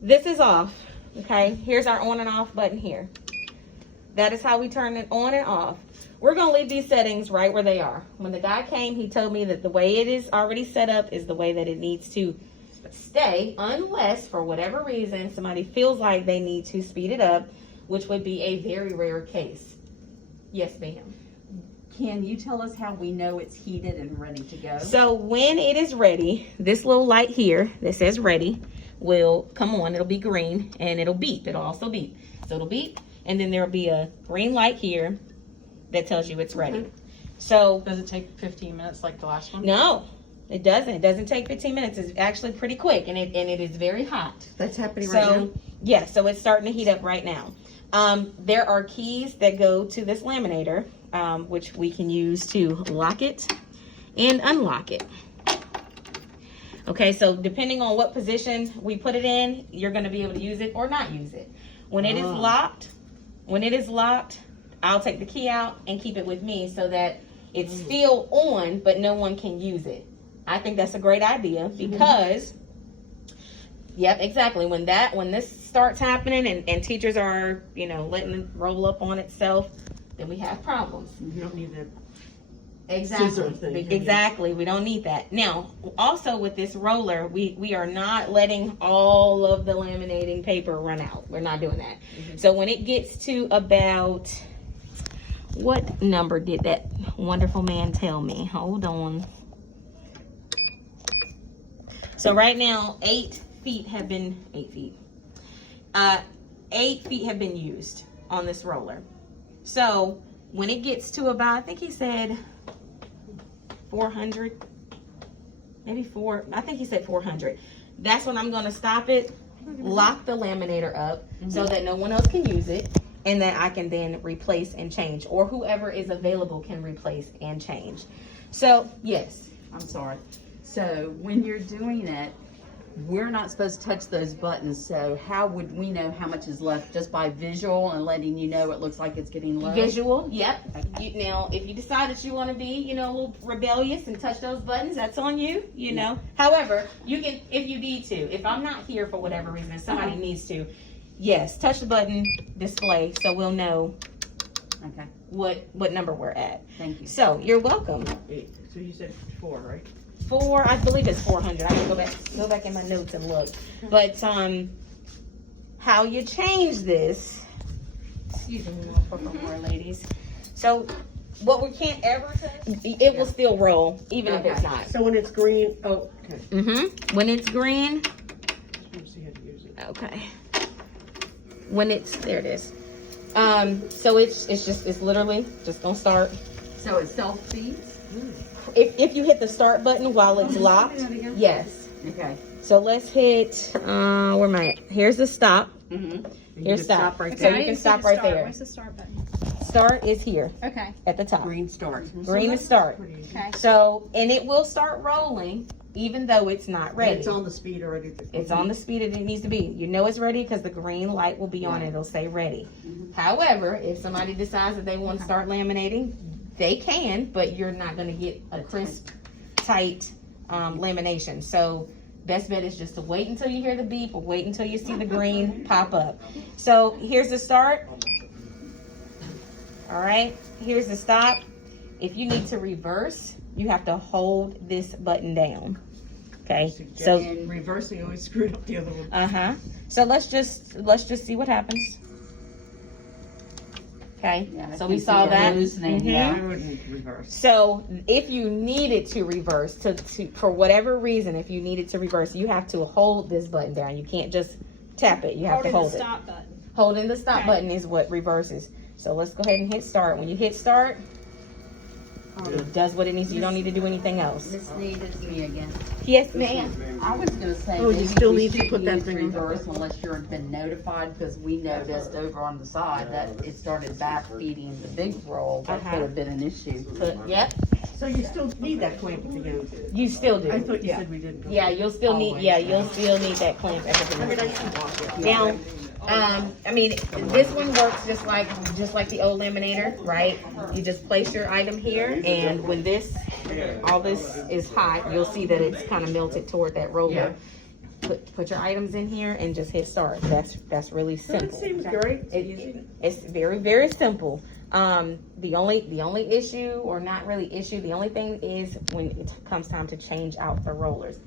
this is off. Okay, here's our on and off button here. That is how we turn it on and off. We're gonna leave these settings right where they are. When the guy came, he told me that the way it is already set up is the way that it needs to stay, unless for whatever reason somebody feels like they need to speed it up, which would be a very rare case. Yes, ma'am. Can you tell us how we know it's heated and ready to go? So when it is ready, this little light here that says ready will come on. It'll be green and it'll beep. It'll also beep. So it'll beep, and then there'll be a green light here that tells you it's ready. Okay. So Does it take 15 minutes like the last one? no, it doesn't. It doesn't take 15 minutes. It's actually pretty quick, and it is very hot. That's happening right now. Yeah, so it's starting to heat up right now. There are keys that go to this laminator, which we can use to lock it and unlock it. Okay, so depending on what position we put it in, you're going to be able to use it or not use it. When it is locked, I'll take the key out and keep it with me so that it's still on, but no one can use it. I think that's a great idea because, yep, exactly. When this starts happening and teachers are, letting it roll up on itself, then we have problems. You don't need that. Exactly. Scissor thing. Exactly. We don't need that. Now, also with this roller, we are not letting all of the laminating paper run out. We're not doing that. So when it gets to about, what number did that wonderful man tell me? Hold on. So right now, 8 feet have been used on this roller. So when it gets to about, I think he said 400, maybe I think he said 400. That's when I'm gonna stop it, lock the laminator up so that no one else can use it, and that I can then replace and change, or whoever is available can replace and change. So yes. I'm sorry. So when you're doing it, we're not supposed to touch those buttons. So how would we know how much is left? Just by visual and letting you know it looks like it's getting low? Visual, yep. Now, if you decide that you want to be, a little rebellious and touch those buttons, that's on you, know. However, you can, if you need to. If I'm not here for whatever reason, if somebody needs to, yes, touch the button, display, so we'll know what number we're at. Thank you. So, you're welcome. 8. So you said 4, right? 4, I believe it's 400. I can go back in my notes and look. But how you change this, excuse me for more ladies. So what we can't ever touch, it will still roll, even if it's not. So when it's green, oh, okay. When it's green, Let's see how to use it. okay. When there it is. So it's literally just gonna start. So it self-feeds? If you hit the start button while it's locked, yes. Okay. So let's hit, where am I at? Here's the stop. Here's stop. right So there. you can stop right there. Where's the start button? Start is here Okay. at the top. Green start. Green is start. Okay. So, and it will start rolling even though it's not ready. It's on the speed already. It's on the speed that it needs to be. You know it's ready because the green light will be on and it'll say ready. However, if somebody decides that they want to start laminating, they can, but you're not going to get a crisp, tight lamination. So best bet is just to wait until you hear the beep or wait until you see the green pop up. So here's the start. All right, here's the stop. If you need to reverse, you have to hold this button down. Okay, so And reversing always screwed up the other one. so let's just see what happens. Okay, Yeah, I so can we see saw it that. loosening, Mhm. yeah. I wouldn't reverse. So if you needed to reverse, for whatever reason, if you needed to reverse, you have to hold this button down. You can't just tap it. You have to hold the it. stop button. Holding the stop Okay. button is what reverses. So let's go ahead and hit start. When you hit start, it does what it needs. You don't need to do anything else. Miss Need, it's me again. Yes, ma'am. I was gonna say, Oh, you maybe still we need to shouldn't put that use thing on. reverse unless you've been notified, because we noticed over on the side that it started back feeding the big roll. That could have been an issue. Yep, So you still need that clamp at the end. you still do. I thought you said we didn't. Yeah, you'll still need. Yeah, you'll still need that clamp at the I mean, I beginning. can walk it. Now, I mean, this one works just like the old laminator, right? You just place your item here, and when all this is hot, you'll see that it's kind of melted toward that roller. put your items in here and just hit start. That's really That simple. seems great. It's easy. It's very, very simple. The only issue, or not really issue, the only thing is when it comes time to change out the rollers.